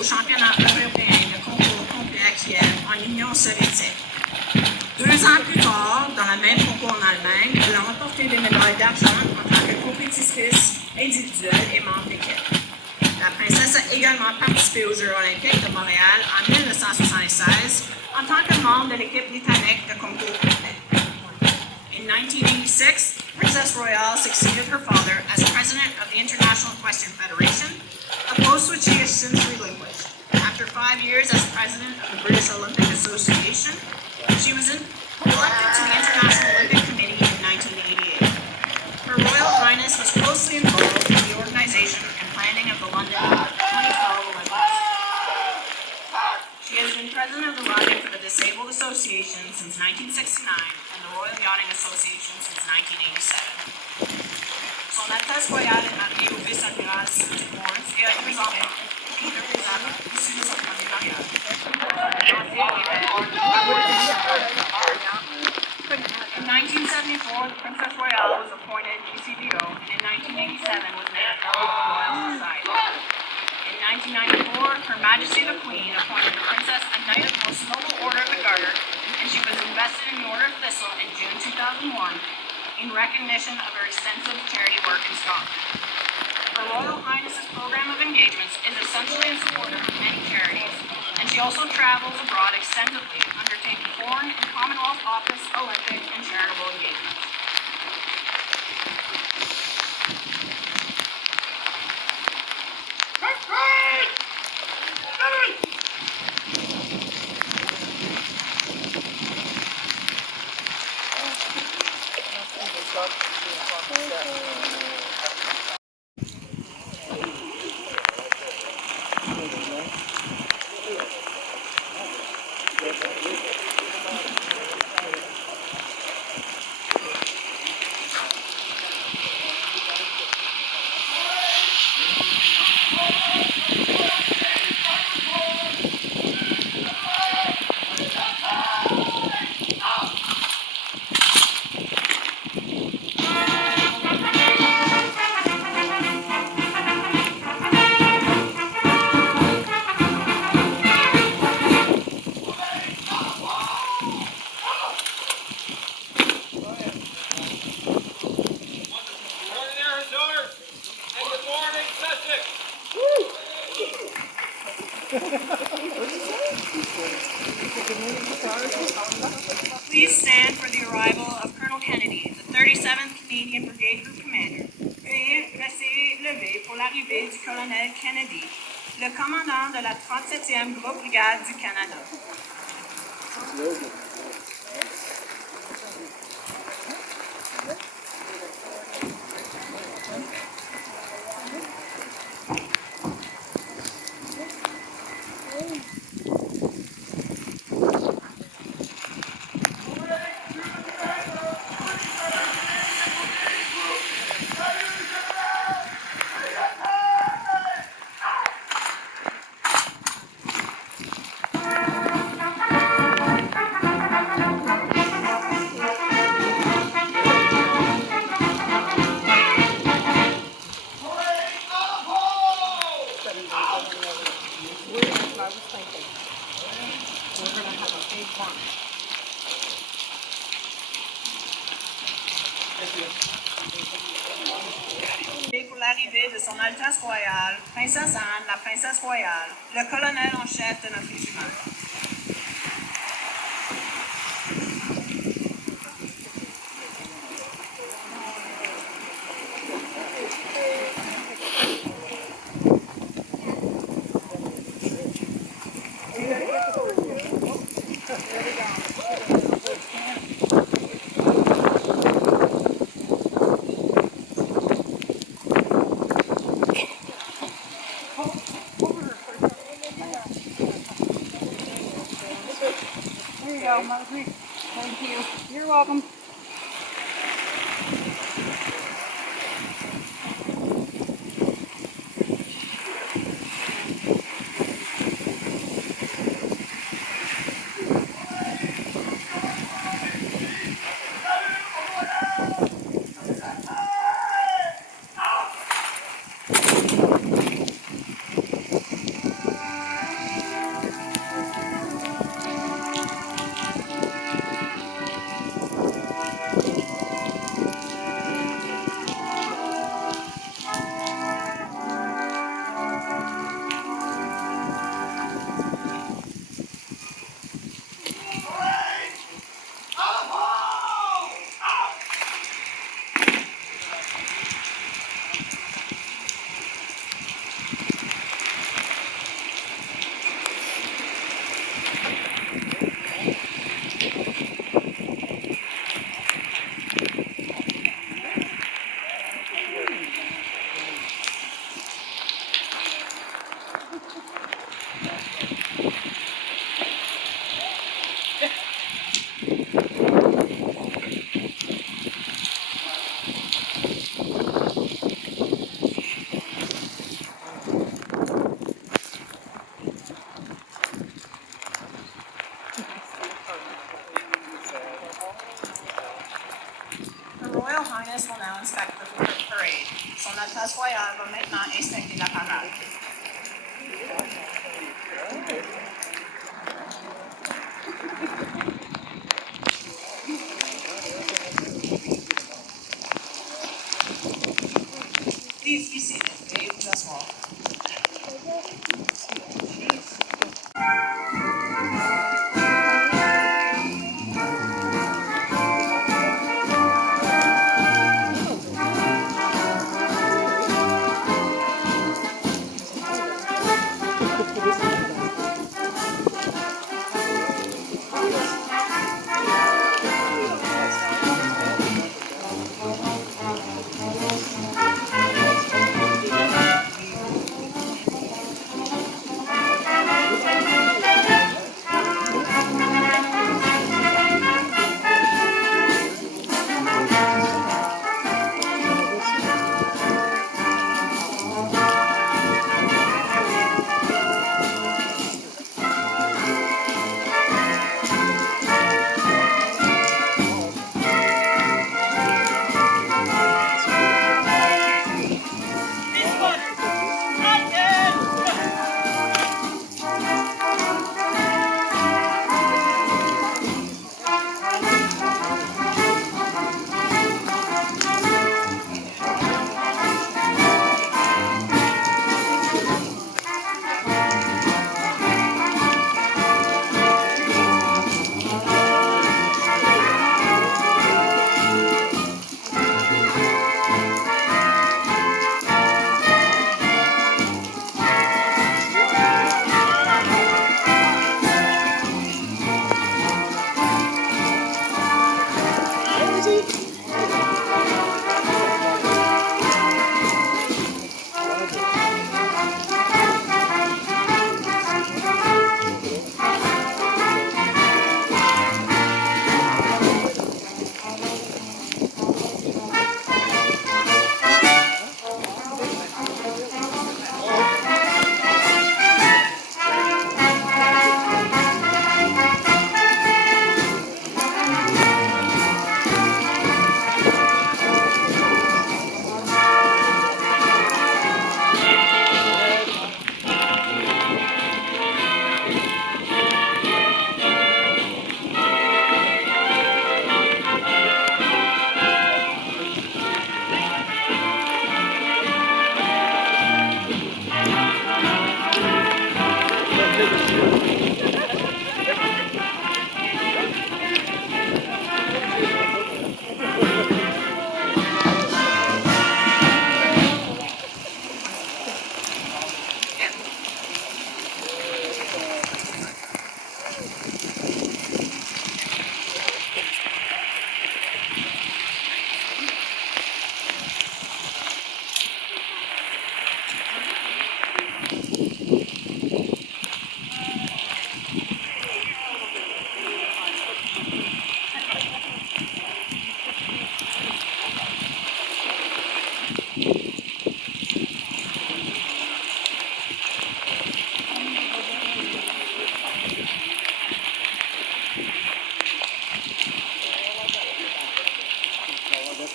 au championnat européen de concours complet à Kiev en Union soviétique. 2 ans plus tard, dans le même concours en Allemagne, elle a remporté des médailles d'argent en tant que compétitrice individuelle et membre d'équipe. La princesse a également participé aux Jeux olympiques de Montréal en 1976 en tant que membre de l'équipe britannique de concours complet. In 1986, Princess Royale succeeded her father as president of the International Equestrian Federation, a post which she has since relinquished. After 5 years as president of the British Olympic Association, she was elected to the International Olympic Committee in 1988. Her Royal Highness was closely involved in the organization and planning of the London 2012 Olympics. She has been president of the Lobby for the Disabled Association since 1969 and the Royal Yachting Association since 1987. Son Altesse Royale est mariée au vice-amiral Sir Lawrence et a 2 enfants, Peter et Zara, issus de son premier mariage. In 1974, the Princess Royale was appointed GCBO and in 1987 was made a Fellow of the Royal Society. In 1994, Her Majesty the Queen appointed the Princess a Knight of the Most Noble Order of the Garter, and she was invested in the Order of Thistle in June 2001 in recognition of her extensive charity work in Scotland. Her Royal Highness's program of engagements is essentially in support of many charities, and she also travels abroad extensively, undertaking foreign and Commonwealth Office, Olympic, and charitable engagements. Please stand for the arrival of Colonel Kennedy, the 37th Canadian Brigade Group Commander. Veuillez rester levé pour l'arrivée du colonel Kennedy, le commandant de la 37e Groupe Brigade du Canada. Pour l'arrivée de son Altesse Royale, Princesse Anne, la Princesse Royale, le colonel en chef de notre régiment. There you go, Mosey. Thank you. You're welcome. Her Royal Highness will now inspect the parade. Son Altesse Royale va maintenant inspecter la parade. Please be seated. Veuillez vous asseoir.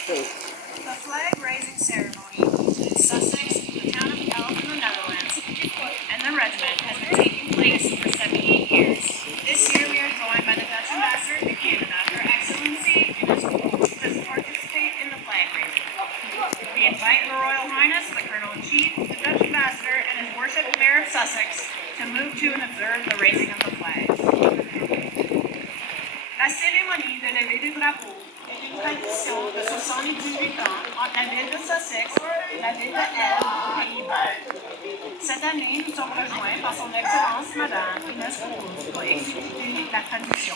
The flag-raising ceremony in Sussex, the town of Delft in the Netherlands, and the regiment has been taking place for 78 years. This year we are joined by the Dutch ambassador to Canada, Her Excellency, to participate in the flag raising. We invite Her Royal Highness, the Colonel-in-Chief, the Dutch ambassador, and His Worship the Mayor of Sussex to move to and observe the raising of the flags. La cérémonie de levée du drapeau est une tradition de 78 ans entre la ville de Sussex et la ville de Elbe aux Pays-Bas. Cette année, nous sommes rejoints par son Excellence Madame Inès pour exécuter la tradition.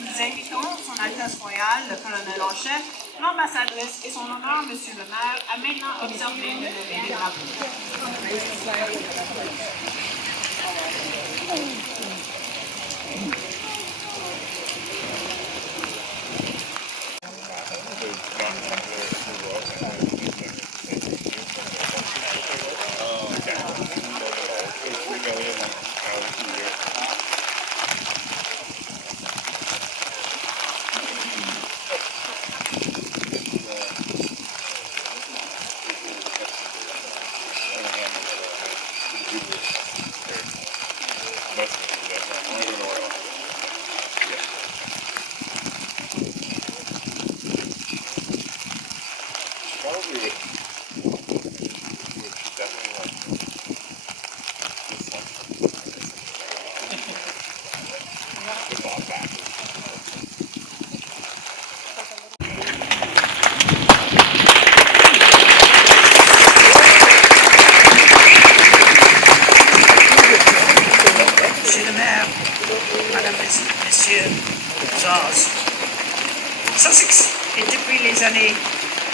Nous invitons son Altesse Royale, le colonel en chef, l'ambassadrice et son honneur, Monsieur le maire, à maintenant observer le lever du drapeau. Hussars. Sussex est depuis les années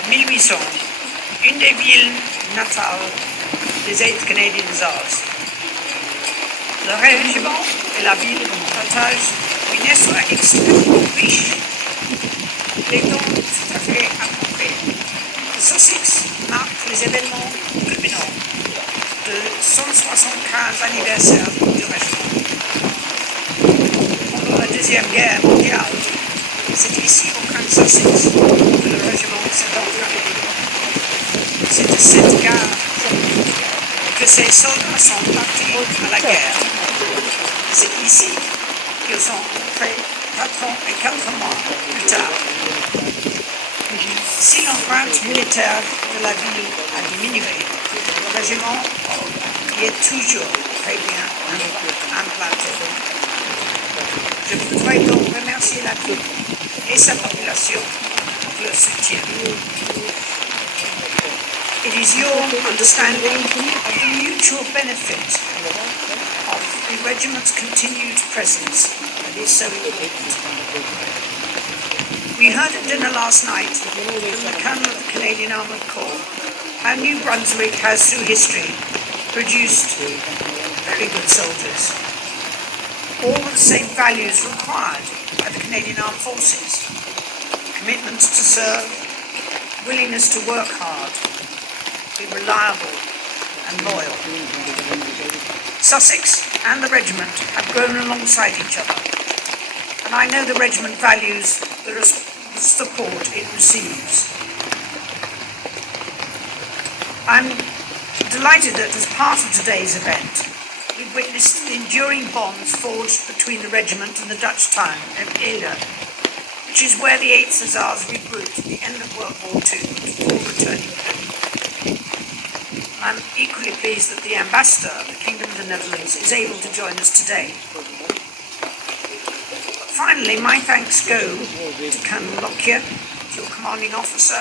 1800 une des villes natales des 8th Canadian Hussars. Le régiment et la ville partagent une histoire extrêmement riche, les dons tout à fait appropriés. Sussex marque les événements culminants de 175 anniversaire du régiment. Pendant la Deuxième Guerre mondiale, c'est ici au camp Sussex que le régiment s'est entraîné. C'est de cette gare que ces soldats sont partis à la guerre. C'est ici qu'ils sont entrés 4 ans et 4 mois plus tard. Si l'empreinte militaire de la ville a diminué, le régiment y est toujours très bien implanté. Je voudrais donc remercier la ville et sa population pour leur soutien. It is your understanding of the mutual benefit of the regiment's continued presence that is so important. We heard at dinner last night from the Colonel of the Canadian Armoured Corps how New Brunswick has through history produced very good soldiers. All of the same values required by the Canadian Armed Forces: commitment to serve, willingness to work hard, be reliable and loyal. Sussex and the regiment have grown alongside each other, and I know the regiment values the support it receives. I'm delighted that as part of today's event, we've witnessed the enduring bonds forged between the regiment and the Dutch town of Ede, which is where the 8th Hussars regrouped at the end of World War II before returning home. I'm equally pleased that the Ambassador of the Kingdom of the Netherlands is able to join us today. Finally, my thanks go to Colonel Lockyer, your commanding officer,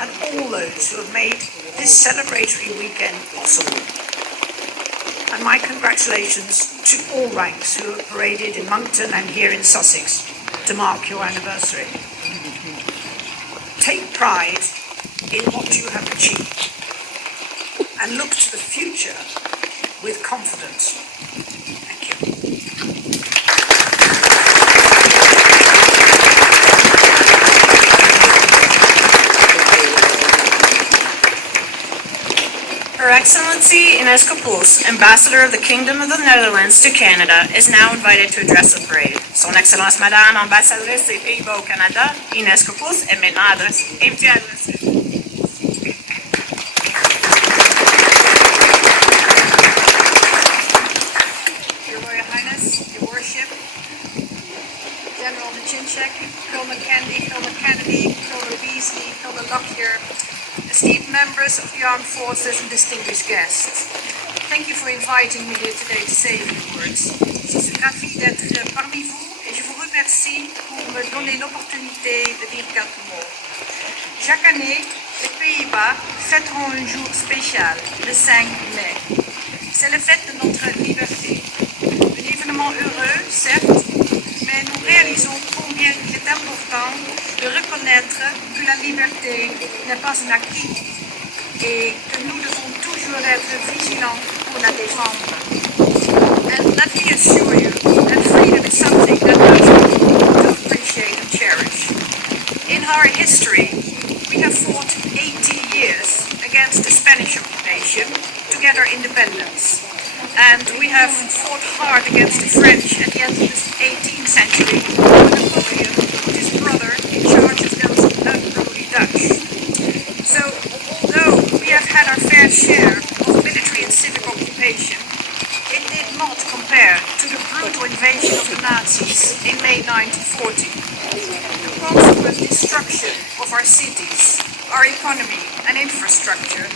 and all those who have made this celebratory weekend possible. And my congratulations to all ranks who have paraded in Moncton and here in Sussex to mark your anniversary. Take pride in what you have achieved and look to the future with confidence. Thank you. Her Excellency Ines Kapous, Ambassador of the Kingdom of the Netherlands to Canada, is now invited to address the parade. Son Excellence Madame Ambassadrice des Pays-Bas au Canada, Ines Kapous, est maintenant invitée à adresser. Your Royal Highness, Your Worship, General Machinchek, Colonel Kennedy, Colonel Kennedy, Colonel Beasley, Colonel Lockyer, esteemed members of the armed forces and distinguished guests. Thank you for inviting me here today to say a few words. Je suis ravie d'être parmi vous et je vous remercie pour me donner l'opportunité de dire quelques mots. Chaque année, les Pays-Bas fêteront un jour spécial, le 5 mai. C'est la fête de notre liberté. Un événement heureux, certes, mais nous réalisons combien il est important de reconnaître que la liberté n'est pas un acquis et que nous devons toujours être vigilants pour la défendre. And let me assure you that freedom is something that Dutch people do appreciate and cherish. In our history, we have fought 80 years against the Spanish occupation to get our independence. And we have fought hard against the French at the end of the 18th century when Napoleon put his brother in charge of those unruly Dutch. So although we have had our fair share of military and civic occupation, it did not compare to the brutal invasion of the Nazis in May 1940. The consequent destruction of our cities, our economy and infrastructure,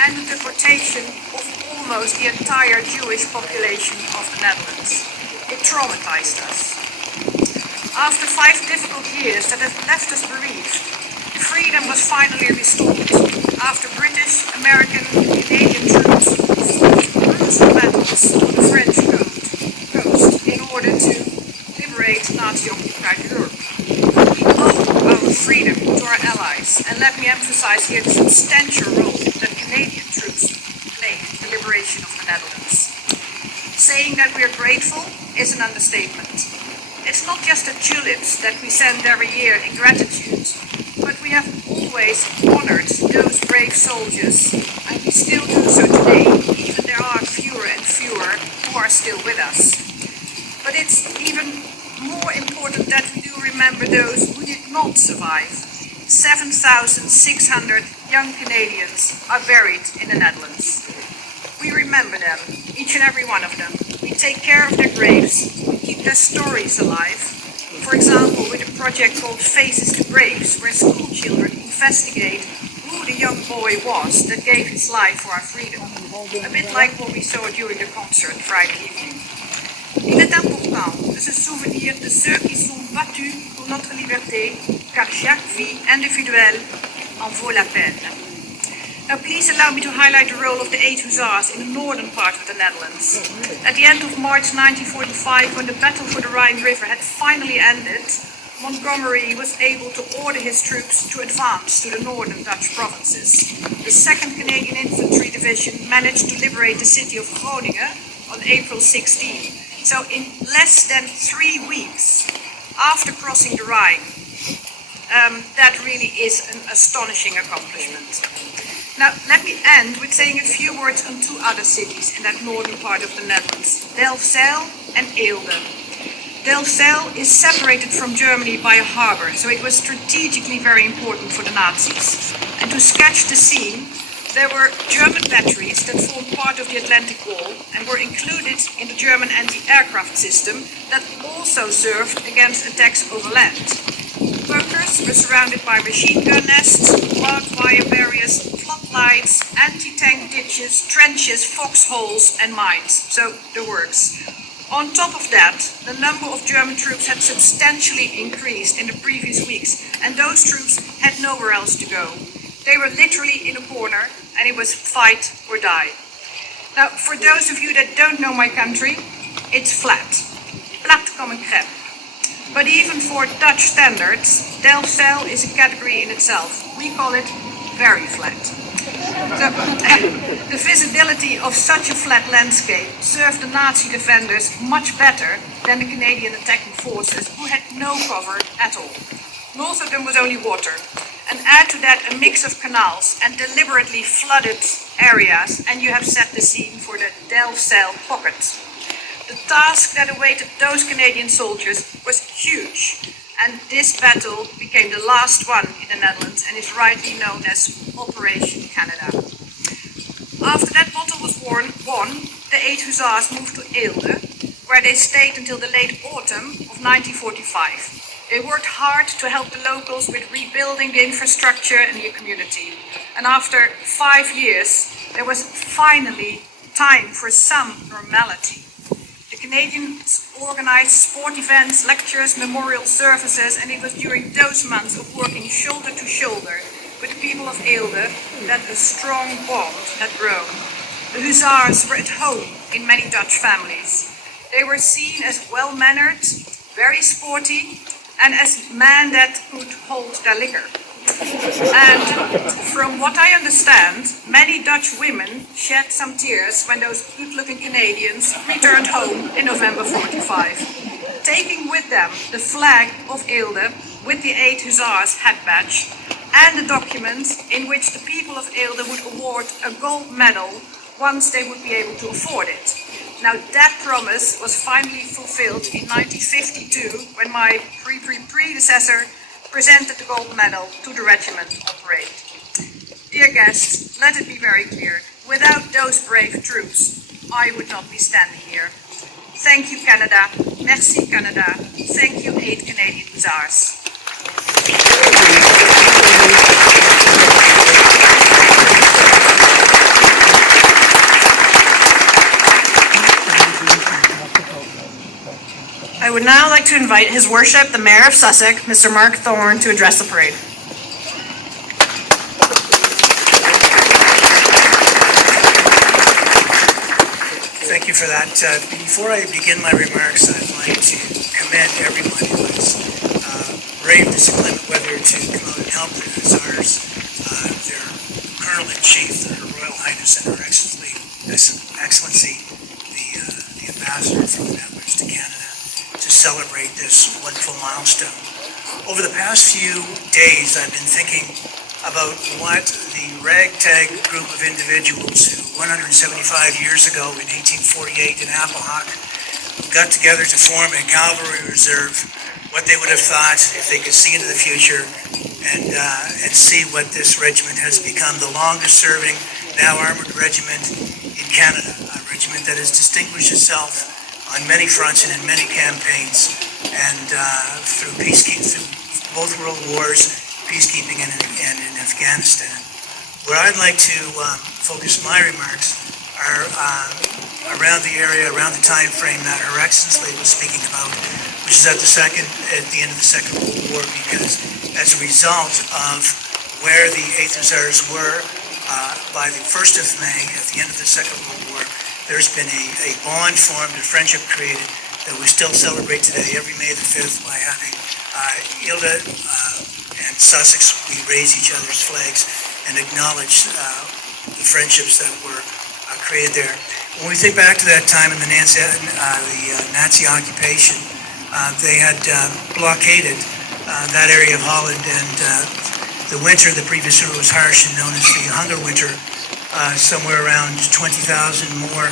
and the deportation of almost the entire Jewish population of the Netherlands. It traumatized us. After 5 difficult years that have left us bereaved, freedom was finally restored after British, American, Canadian troops fought gruesome battles on the French coast in order to liberate Nazi-occupied Europe. We owe our freedom to our allies, and let me emphasize here the substantial role that Canadian troops played in the liberation of the Netherlands. Saying that we are grateful is an understatement. It's not just the tulips that we send every year in gratitude, but we have always honored those brave soldiers, and we still do so today, even there are fewer and fewer who are still with us. But it's even more important that we do remember those who did not survive. 7,600 young Canadians are buried in the Netherlands. We remember them, each and every one of them. We take care of their graves, we keep their stories alive. For example, with a project called Faces to Graves, where school children investigate who the young boy was that gave his life for our freedom. A bit like what we saw during the concert Friday evening. Il est important de se souvenir de ceux qui sont battus pour notre liberté, car chaque vie individuelle en vaut la peine. Now please allow me to highlight the role of the 8 Hussars in the northern part of the Netherlands. At the end of March 1945, when the battle for the Rhine River had finally ended, Montgomery was able to order his troops to advance to the northern Dutch provinces. The 2nd Canadian Infantry Division managed to liberate the city of Groningen on April 16. So in less than 3 weeks after crossing the Rhine, that really is an astonishing accomplishment. Now, let me end with saying a few words on 2 other cities in that northern part of the Netherlands, Delfzijl and Eelde. Delfzijl is separated from Germany by a harbor, so it was strategically very important for the Nazis. And to sketch the scene, there were German batteries that formed part of the Atlantic Wall and were included in the German anti-aircraft system that also served against attacks over land. Bunkers were surrounded by machine gun nests, barbed wire barriers, floodlights, anti-tank ditches, trenches, foxholes and mines. So the works. On top of that, the number of German troops had substantially increased in the previous weeks, and those troops had nowhere else to go. They were literally in a corner, and it was fight or die. Now, for those of you that don't know my country, it's flat. Plat comme een crêpe. But even for Dutch standards, Delfzijl is a category in itself. We call it very flat. So, the visibility of such a flat landscape served the Nazi defenders much better than the Canadian attacking forces, who had no cover at all. North of them was only water. And add to that a mix of canals and deliberately flooded areas, and you have set the scene for the Delfzijl pocket. The task that awaited those Canadian soldiers was huge, and this battle became the last one in the Netherlands and is rightly known as Operation Canada. After that battle was won, the 8 Hussars moved to Eelde, where they stayed until the late autumn of 1945. They worked hard to help the locals with rebuilding the infrastructure and the community. And after 5 years, there was finally time for some normality. The Canadians organized sport events, lectures, memorial services, and it was during those months of working shoulder to shoulder with the people of Eelde that a strong bond had grown. The Hussars were at home in many Dutch families. They were seen as well-mannered, very sporty, and as men that could hold their liquor. And from what I understand, many Dutch women shed some tears when those good-looking Canadians returned home in November 45, taking with them the flag of Eelde with the 8 Hussars hat badge and the document in which the people of Eelde would award a gold medal once they would be able to afford it. Now that promise was finally fulfilled in 1952 when my predecessor presented the gold medal to the regiment on parade. Dear guests, let it be very clear, without those brave troops, I would not be standing here. Thank you, Canada. Merci, Canada. Thank you, 8 Canadian Hussars. I would now like to invite His Worship, the Mayor of Sussex, Mr. Mark Thorne, to address the parade. Thank you for that. Before I begin my remarks, I'd like to commend everyone who has braved this inclement weather to come out and help the Hussars, their Colonel-in-Chief, Her Royal Highness and Her Excellency, the Ambassador from the Netherlands to Canada, to celebrate this wonderful milestone. Over the past few days, I've been thinking about what the ragtag group of individuals who 175 years ago in 1848 in Appahock got together to form a cavalry reserve, what they would have thought if they could see into the future and see what this regiment has become, the longest serving, now armored regiment in Canada, a regiment that has distinguished itself on many fronts and in many campaigns, and through both world wars, peacekeeping and in Afghanistan. Where I'd like to focus my remarks are around the area, around the time frame that Her Excellency was speaking about, which is at the end of the Second World War, because as a result of where the 8th Hussars were by the 1st of May, at the end of the Second World War, there's been a bond formed, a friendship created that we still celebrate today, every May the 5th, by having Ilda and Sussex, we raise each other's flags and acknowledge the friendships that were created there. When we think back to that time in the Nazi occupation, they had blockaded that area of Holland, and the winter, the previous year, was harsh and known as the Hunger Winter. Somewhere around 20,000 more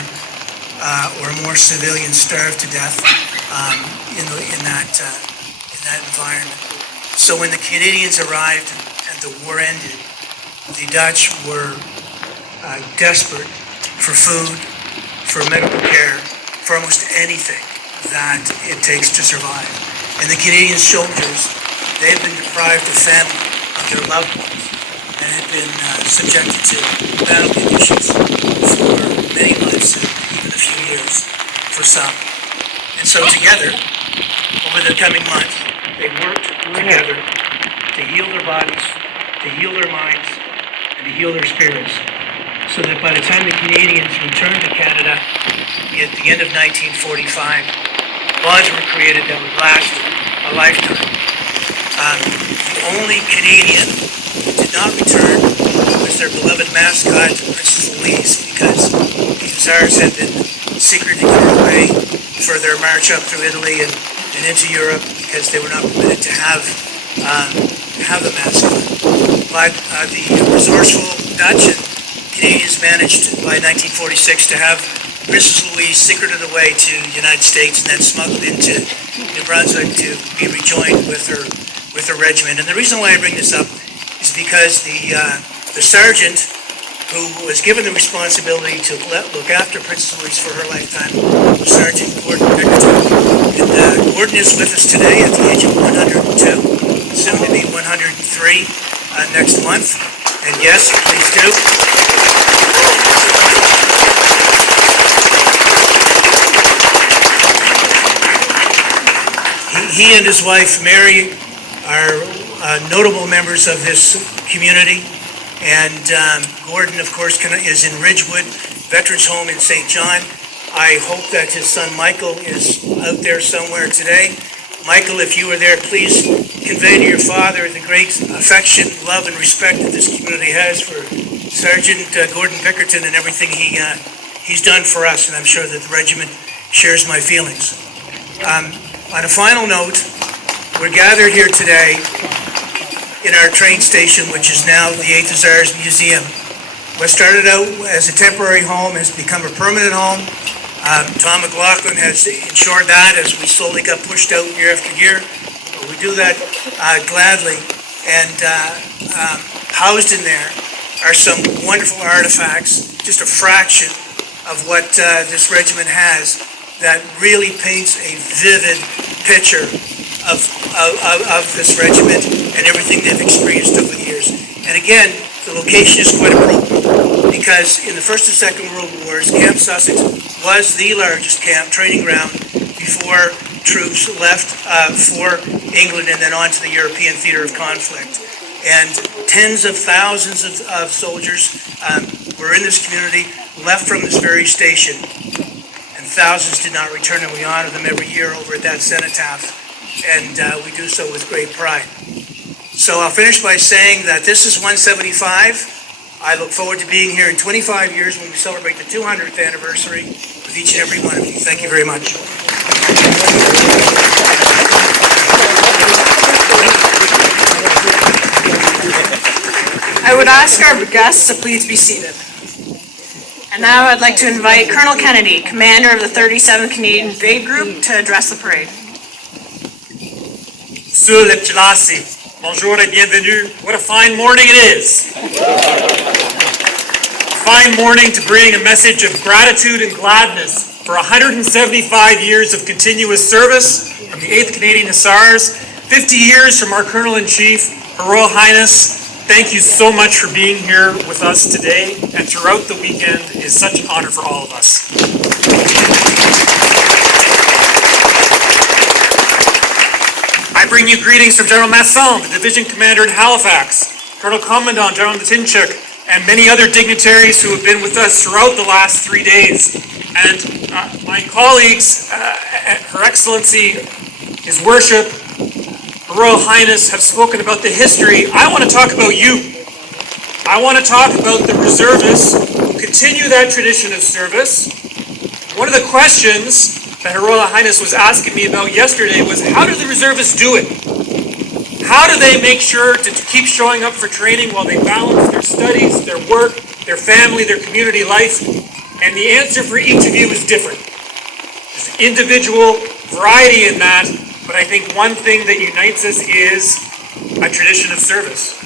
or more civilians starved to death in that environment. So when the Canadians arrived and the war ended, the Dutch were desperate for food, for medical care, for almost anything that it takes to survive. And the Canadian soldiers, they have been deprived of family, of their loved ones, and have been subjected to battle conditions for many months and even a few years for some. And so together, over the coming months, they worked together to heal their bodies, to heal their minds, and to heal their spirits, so that by the time the Canadians returned to Canada at the end of 1945, bonds were created that would last a lifetime. The only Canadian who did not return was their beloved mascot, Princess Louise, because the Hussars had been secretly put away for their march up through Italy and into Europe, because they were not permitted to have a mascot. But the resourceful Dutch and Canadians managed by 1946 to have Princess Louise secreted away to the United States and then smuggled into New Brunswick to be rejoined with her regiment. And the reason why I bring this up is because the sergeant who was given the responsibility to look after Princess Louise for her lifetime was Sergeant Gordon Pickerton. And Gordon is with us today at the age of 102, soon to be 103 next month. And yes, please do. He and his wife, Mary, are notable members of this community. And Gordon, of course, is in Ridgewood Veterans Home in St. John. I hope that his son Michael is out there somewhere today. Michael, if you are there, please convey to your father the great affection, love, and respect that this community has for Sergeant Gordon Pickerton and everything he's done for us, and I'm sure that the regiment shares my feelings. On a final note, we're gathered here today in our train station, which is now the 8th Hussars Museum. What started out as a temporary home has become a permanent home, Tom McLaughlin has ensured that as we slowly got pushed out year after year. But we do that gladly. And housed in there are some wonderful artifacts, just a fraction of what this regiment has, that really paints a vivid picture of this regiment and everything they've experienced over the years. And again, the location is quite appropriate because in the First and Second World Wars, Camp Sussex was the largest camp training ground before troops left for England and then on to the European theater of conflict. And tens of thousands of soldiers were in this community, left from this very station, and thousands did not return, and we honor them every year over at that cenotaph, and we do so with great pride. So I'll finish by saying that this is 175. I look forward to being here in 25 years when we celebrate the 200th anniversary with each and every one of you. Thank you very much. I would ask our guests to please be seated. And now I'd like to invite Colonel Kennedy, commander of the 37th Canadian Brigade Group, to address the parade. Monsieur le Classé, bonjour et bienvenue. What a fine morning it is. A fine morning to bring a message of gratitude and gladness for 175 years of continuous service from the 8th Canadian Hussars, 50 years from our Colonel-in-Chief, Her Royal Highness. Thank you so much for being here with us today and throughout the weekend. It is such an honor for all of us. I bring you greetings from General Masson, the Division Commander in Halifax, Colonel Commandant General Natinchuk, and many other dignitaries who have been with us throughout the last 3 days. And my colleagues, Her Excellency, His Worship, Her Royal Highness have spoken about the history. I want to talk about you. I want to talk about the reservists who continue that tradition of service. One of the questions that Her Royal Highness was asking me about yesterday was, how do the reservists do it? How do they make sure to keep showing up for training while they balance their studies, their work, their family, their community life? And the answer for each of you is different. There's individual variety in that, but I think one thing that unites us is a tradition of service.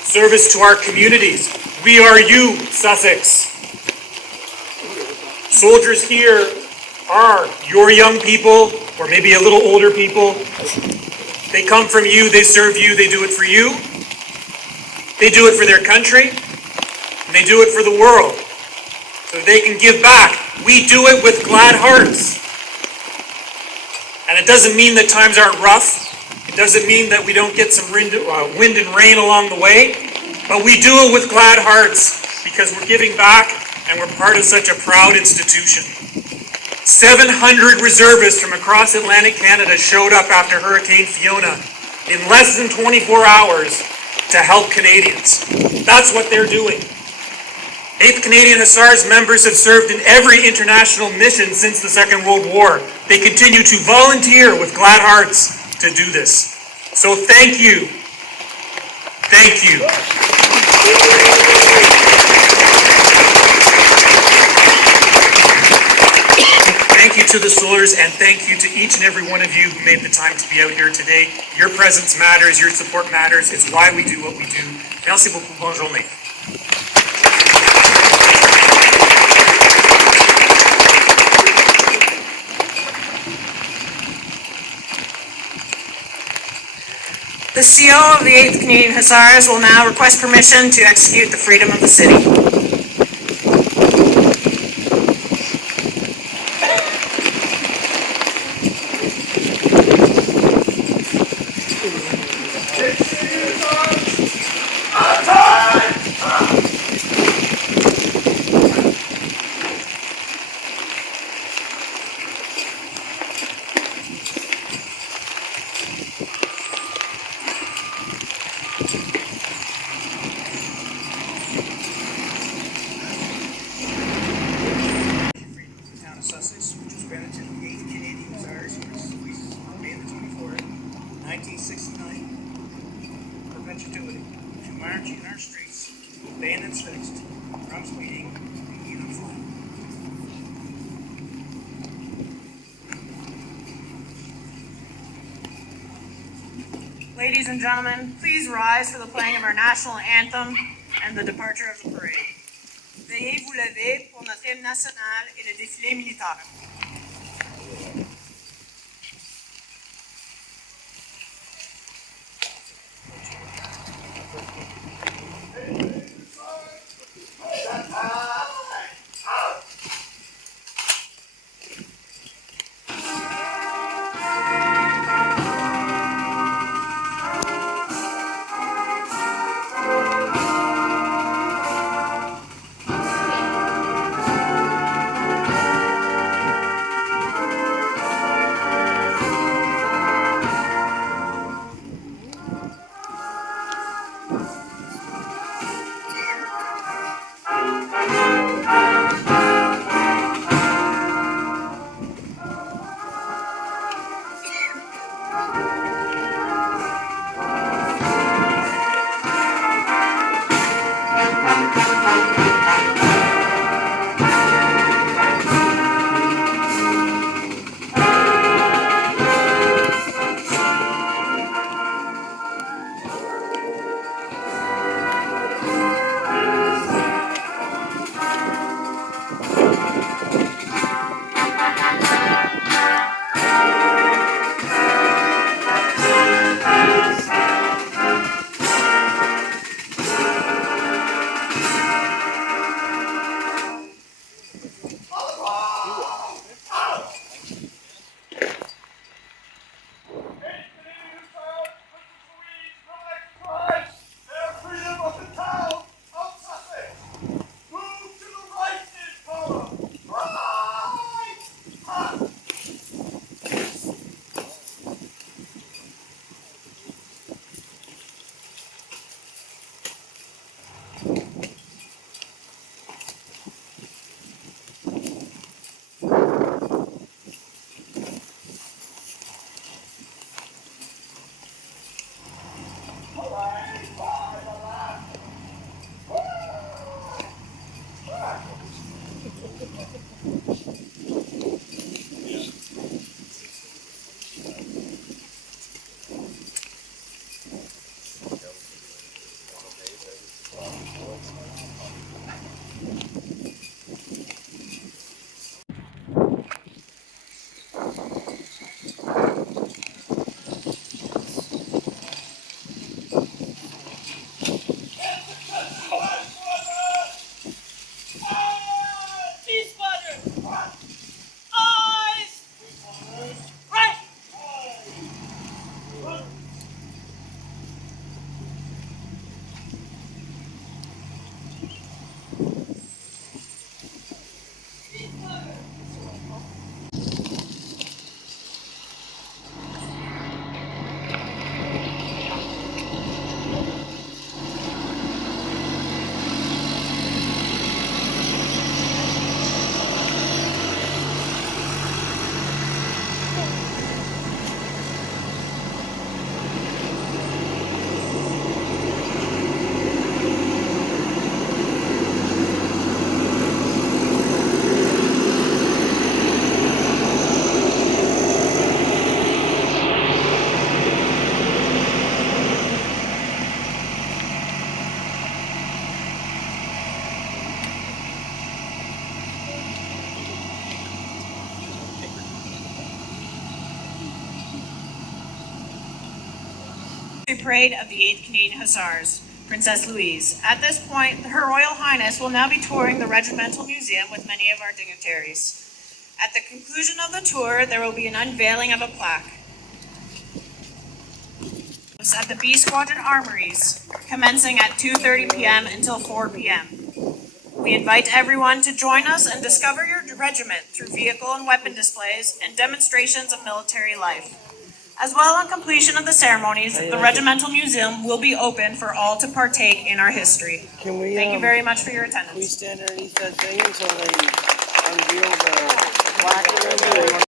Service to our communities. We are you, Sussex. Soldiers here are your young people, or maybe a little older people. They come from you, they serve you, they do it for you. They do it for their country, and they do it for the world, so they can give back. We do it with glad hearts. And it doesn't mean that times aren't rough. It doesn't mean that we don't get some wind and rain along the way, but we do it with glad hearts because we're giving back and we're part of such a proud institution. 700 reservists from across Atlantic Canada showed up after Hurricane Fiona in less than 24 hours to help Canadians. That's what they're doing. 8th Canadian Hussars members have served in every international mission since the Second World War. They continue to volunteer with glad hearts to do this. So thank you. Thank you. Thank you to the Soldiers, and thank you to each and every one of you who made the time to be out here today. Your presence matters, your support matters. It's why we do what we do. Merci beaucoup. Bonne journée. The CO of the 8th Canadian Hussars will now request permission to execute the freedom of the city. Sussex, which was granted to the 8th Canadian Hussars, May the 24th, 1969. Perpetuity to march in our streets, bayonets fixed, drums beating, and uniform. Ladies and gentlemen, please rise for the playing of our national anthem and the departure of the parade. Veuillez vous lever pour notre hymne national et le défilé militaire. Parade of the 8th Canadian Hussars, Princess Louise. At this point, Her Royal Highness will now be touring the Regimental Museum with many of our dignitaries. At the conclusion of the tour, there will be an unveiling of a plaque at the B Squadron Armories, commencing at 2:30 p.m. until 4 p.m. We invite everyone to join us and discover your regiment through vehicle and weapon displays and demonstrations of military life. As well, on completion of the ceremonies, the Regimental Museum will be open for all to partake in our history. Thank you very much for your attendance. Can we stand underneath that thing until they unveil the plaque?